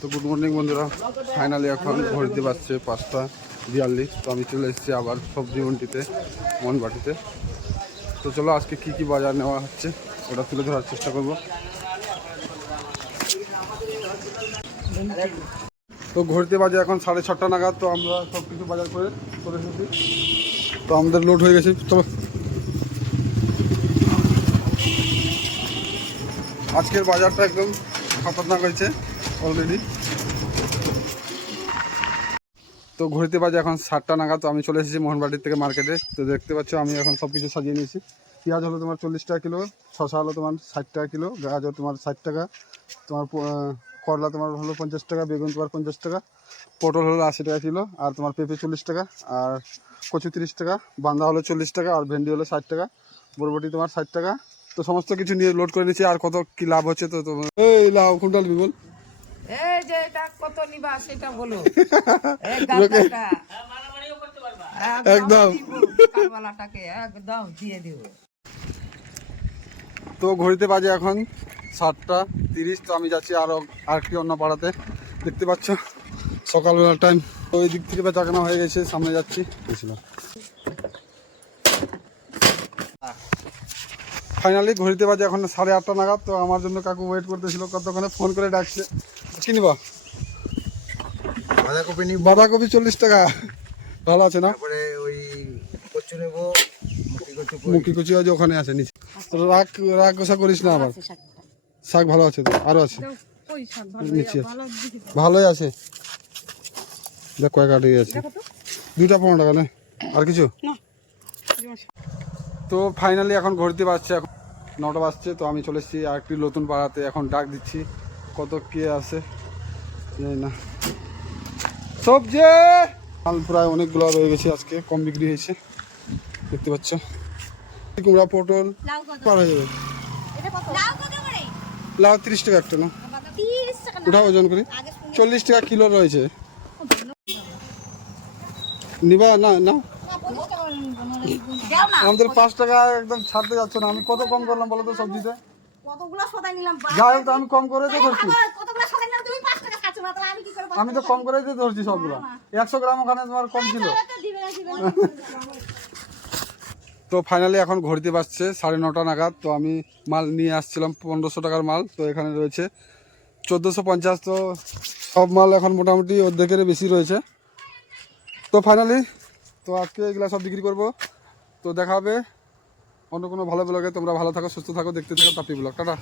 তো good morning বন্ধুরা, finally এখন ঘড়িতে পাচ্ছে 5:42। তো আমি চলে এসেছি আবার সবজি মন্ডিতে, মনবাটিতে। তো চলো আজকে কি কি বাজার নেওয়া হচ্ছে ওটা তুলে ধরার চেষ্টা করব। তো ঘড়িতে বাজে এখন 6:30 নাগাদ। তো আমরা সব কিছু বাজার করে চলে এসেছি। তো আমাদের লোড হয়ে গেছে। চলো আজকের বাজারটা একদম খতরনাক হয়েছে অলরেডি। তো ঘড়িতে বাজে এখন 7টা নাগাদ। তো আমি চলে এসেছি মোহনবাড়ির থেকে মার্কেটে। তো দেখতে পাচ্ছ আমি এখন সব কিছু সাজিয়ে নিয়েছি। পেঁয়াজ হলো তোমার 40 টাকা কিলো, শসা হলো তোমার 60 টাকা কিলো, গাজর তোমার 60 টাকা, তোমার করলা তোমার হলো 50 টাকা, বেগুন তোমার 50 টাকা, পটল হলো 80 টাকা কিলো, আর তোমার পেঁপে 40 টাকা, আর কচু 30 টাকা, বান্দা হলো 40 টাকা, আর ভেন্ডি হলো 60 টাকা, বরবটি তোমার 60 টাকা। তো সমস্ত কিছু নিয়ে লোড করে নিয়েছি। আর কত কি লাভ হচ্ছে তো তোমার এই লাভ কুইন্টাল বিবল এই যে এটা কত নিবা সেটা বলো। একদম কারবালাটাকে একদম দিয়ে দিও। তো ঘড়িতে বাজে এখন 7:30। তো আমি যাচ্ছি আর কি অন্য পাড়াতে। দেখতে পাচ্ছ সকালবেলার টাইম। তো ওই দিক থেকে বেচাকেনা হয়ে গেছে, সামনে যাচ্ছি। ফাইনালি ঘড়িতে বাজে এখন 8:30 নাগাদ। তো আমার জন্য কাকু ওয়েট করতেছিল, কতক্ষণে ফোন করে ডাকছে। কি নিবা? বাঁধাকপি নিব, বাঁধাকপি 40 টাকা। ভালো আছে না? তারপরে ওই কচু নেব, মুখি কুচি আছে ওখানে আছে নিচে। রাগ গোসা করিস না আবার। শাক ভালো আছে তো, আরো আছে নিচে আছে, ভালোই আছে। দেখ কয়েক আটি আছে, 2টা 15 টাকা না। আর কিছু? তো ফাইনালি এখন ঘড়িতে বাজছে এখন 9টা বাজছে। তো আমি চলে এসেছি আর একটি নতুন পাড়াতে। এখন ডাক দিচ্ছি, কত কে আছে জানি না। সবজি মাল প্রায় অনেকগুলো রয়ে গেছে, আজকে কম বিক্রি হয়েছে। দেখতে পাচ্ছ কুমড়া, পটল পার হয়ে যাবে। লাউ 30 টাকা একটা না, ওটা ওজন করি 40 টাকা কিলো রয়েছে। নিবা না? না আমাদের 5 টাকা একদম ছাড়তে যাচ্ছে না। আমি কত কম করলাম বলো তো সবজিতে? যাই হোক, আমি কম করে দিয়ে ধরছি। আমি তো কম করে দিয়ে ধরছি সবগুলো। 100 গ্রাম ওখানে তোমার কম ছিল। তো ফাইনালি এখন ঘড়িতে বাজছে 9:30 নাগাদ। তো আমি মাল নিয়ে আসছিলাম 1500 টাকার মাল। তো এখানে রয়েছে 1450। তো সব মাল এখন মোটামুটি অর্ধেকের বেশি রয়েছে। তো ফাইনালি তো আজকে এগুলা সব বিক্রি করব। তো দেখা হবে অন্য কোনো ভালো ব্লগে। তোমরা ভালো থাকো, সুস্থ থাকো, দেখতে থাকো তাপি ব্লগ। টাটা।